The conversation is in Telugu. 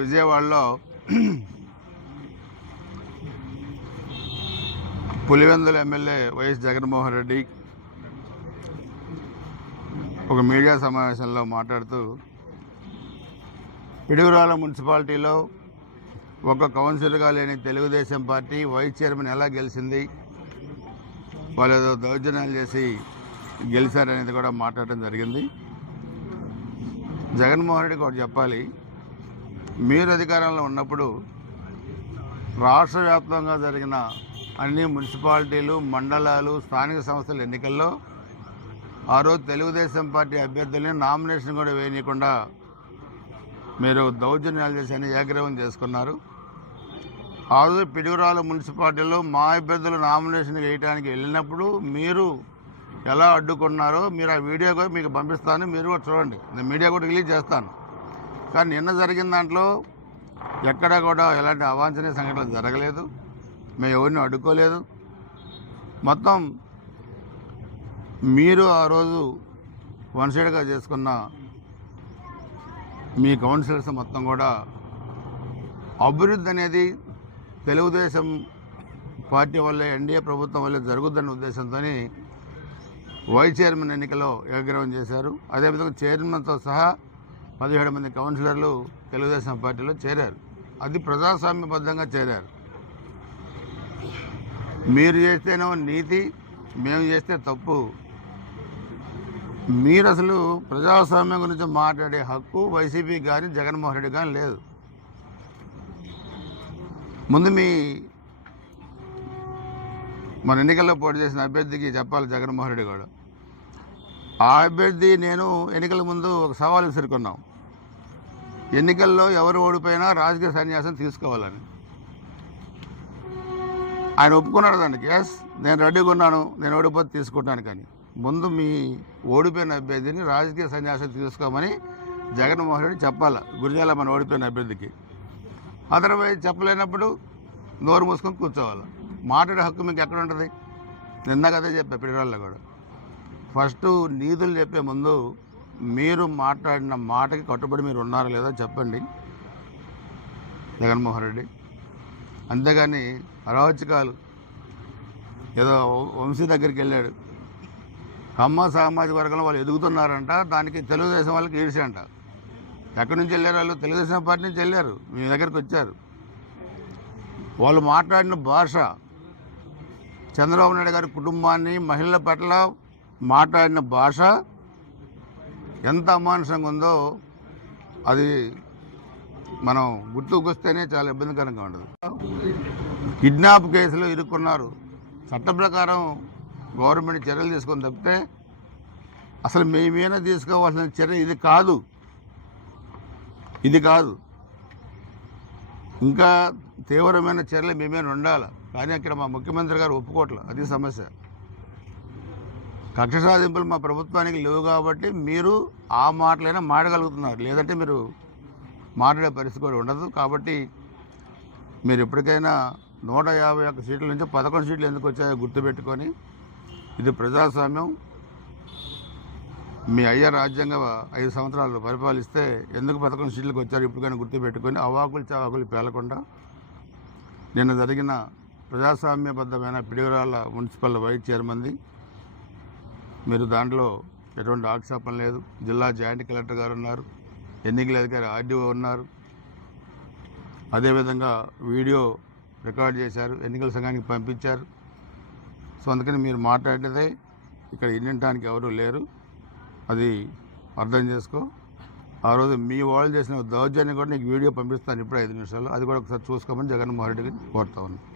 విజయవాడలో పులివెందుల ఎమ్మెల్యే వైఎస్ జగన్మోహన్ రెడ్డి ఒక మీడియా సమావేశంలో మాట్లాడుతూ పిడుగురాల మున్సిపాలిటీలో ఒక కౌన్సిలర్గా లేని తెలుగుదేశం పార్టీ వైస్ చైర్మన్ ఎలా గెలిచింది? వాళ్ళు ఏదో దౌర్జన్యాలు చేసి గెలిచారనేది కూడా మాట్లాడడం జరిగింది. జగన్మోహన్ రెడ్డికి ఒకటి చెప్పాలి మీరు అధికారంలో ఉన్నప్పుడు రాష్ట్ర వ్యాప్తంగా జరిగిన అన్ని మున్సిపాలిటీలు మండలాలు స్థానిక సంస్థల ఎన్నికల్లో ఆ రోజు తెలుగుదేశం పార్టీ అభ్యర్థుల్ని నామినేషన్ కూడా వేయనీయకుండా మీరు దౌర్జన్యాలు చేసి అన్ని చేసుకున్నారు. ఆ రోజు పిడుగురాల మున్సిపాలిటీలో మా అభ్యర్థులు నామినేషన్ వేయడానికి వెళ్ళినప్పుడు మీరు ఎలా అడ్డుకున్నారో మీరు ఆ వీడియో కూడా మీకు పంపిస్తాను మీరు కూడా చూడండి. నేను మీడియా కూడా రిలీజ్ చేస్తాను. కానీ నిన్న జరిగిన దాంట్లో ఎక్కడ కూడా ఎలాంటి అవాంఛనీయ సంఘటనలు జరగలేదు. మేము ఎవరిని అడ్డుకోలేదు. మొత్తం మీరు ఆ రోజు వన్ సైడ్గా చేసుకున్న మీ కౌన్సిలర్స్ మొత్తం కూడా అభివృద్ధి అనేది తెలుగుదేశం పార్టీ వల్లే ఎన్డీఏ ప్రభుత్వం వల్లే జరుగుద్దన్న ఉద్దేశంతో వైస్ చైర్మన్ ఎన్నికలో ఏగ్రహం చేశారు. అదేవిధంగా చైర్మన్తో సహా పదిహేడు మంది కౌన్సిలర్లు తెలుగుదేశం పార్టీలో చేరారు. అది ప్రజాస్వామ్యబద్ధంగా చేరారు. మీరు చేస్తేనేమో నీతి మేము చేస్తే తప్పు. మీరు అసలు ప్రజాస్వామ్యం గురించి మాట్లాడే హక్కు వైసీపీ కానీ జగన్మోహన్ రెడ్డి కానీ లేదు. ముందు మీ మన ఎన్నికల్లో పోటీ చేసిన అభ్యర్థికి చెప్పాలి జగన్మోహన్ రెడ్డి కూడా ఆ అభ్యర్థి నేను ఎన్నికల ముందు ఒక సవాల్ విసురుకున్నాం ఎన్నికల్లో ఎవరు ఓడిపోయినా రాజకీయ సన్యాసం తీసుకోవాలని. ఆయన ఒప్పుకున్నాడు దానికి ఎస్ నేను రెడీగా ఉన్నాను నేను ఓడిపోతే తీసుకుంటాను కానీ. ముందు మీ ఓడిపోయిన అభ్యర్థిని రాజకీయ సన్యాసం తీసుకోమని జగన్మోహన్ రెడ్డి చెప్పాలి. గురిజాల మన ఓడిపోయిన అభ్యర్థికి. అదర్వైజ్ చెప్పలేనప్పుడు నోరు మూసుకొని కూర్చోవాలి. మాట్లాడే హక్కు మీకు ఎక్కడ ఉంటుంది? నిన్న కదే చెప్పా పిల్లల్లో కూడా. ఫస్ట్ నీతులు చెప్పే ముందు మీరు మాట్లాడిన మాటకి కట్టుబడి మీరు ఉన్నారా లేదో చెప్పండి. జగన్మోహన్ రెడ్డి. అంతేగాని అరాచకాలు. ఏదో వంశీ దగ్గరికి వెళ్ళాడు. కమ్మ సామాజిక వర్గంలో వాళ్ళు ఎదుగుతున్నారంట దానికి తెలుగుదేశం వాళ్ళకి ఈడ్చి అంట ఎక్కడి నుంచి వెళ్ళారు వాళ్ళు? తెలుగుదేశం పార్టీ నుంచి వెళ్ళారు. మీ దగ్గరికి వచ్చారు. వాళ్ళు మాట్లాడిన భాష చంద్రబాబు నాయుడు గారి కుటుంబాన్ని మహిళల పట్ల మాట్లాడిన భాష ఎంత అమానుషంగా ఉందో అది మనం గుర్తుకొస్తేనే చాలా ఇబ్బందికరంగా ఉండదు కిడ్నాప్ కేసులో ఇరుక్కున్నారు. చట్ట ప్రకారం గవర్నమెంట్ చర్యలు తీసుకొని తప్పితే అసలు మేమైనా తీసుకోవాల్సిన చర్య ఇది కాదు. ఇది కాదు. ఇంకా తీవ్రమైన చర్యలు మేమైనా ఉండాలి. కానీ అక్కడ మా ముఖ్యమంత్రి గారు ఒప్పుకోవట్లేదు అది సమస్య. కక్ష సాధింపులు మా ప్రభుత్వానికి లేవు కాబట్టి మీరు ఆ మాటలైనా మాడగలుగుతున్నారు. లేదంటే మీరు మాట్లాడే పరిస్థితి కూడా ఉండదు. కాబట్టి మీరు ఎప్పటికైనా నూట యాభై ఒక్క సీట్ల నుంచి పదకొండు సీట్లు ఎందుకు వచ్చాయో గుర్తుపెట్టుకొని ఇది ప్రజాస్వామ్యం. మీ అయ్య రాజ్యాంగ ఐదు సంవత్సరాలు పరిపాలిస్తే ఎందుకు పదకొండు సీట్లకు వచ్చారు ఇప్పటికైనా గుర్తుపెట్టుకొని అవాకులు చవాకులు పేలకుండా నిన్న జరిగిన ప్రజాస్వామ్యబద్ధమైన పిడివరాల మున్సిపల్ వైస్ చైర్మన్ది మీరు దాంట్లో ఎటువంటి ఆక్షేపం లేదు. జిల్లా జాయింట్ కలెక్టర్ గారు ఉన్నారు. ఎన్నికల అధికారి ఆర్డీఓ ఉన్నారు. అదేవిధంగా వీడియో రికార్డ్ చేశారు. ఎన్నికల సంఘానికి పంపించారు. సో అందుకని మీరు మాట్లాడేదే ఇక్కడ వినటానికి ఎవరు లేరు. అది అర్థం చేసుకో. ఆ రోజు మీ వాళ్ళు చేసిన దౌర్జన్యం కూడా నీకు వీడియో పంపిస్తాను. ఇప్పుడు ఐదు నిమిషాలు అది కూడా ఒకసారి చూసుకోమని జగన్మోహన్ రెడ్డిని కోరుతా ఉన్నాను.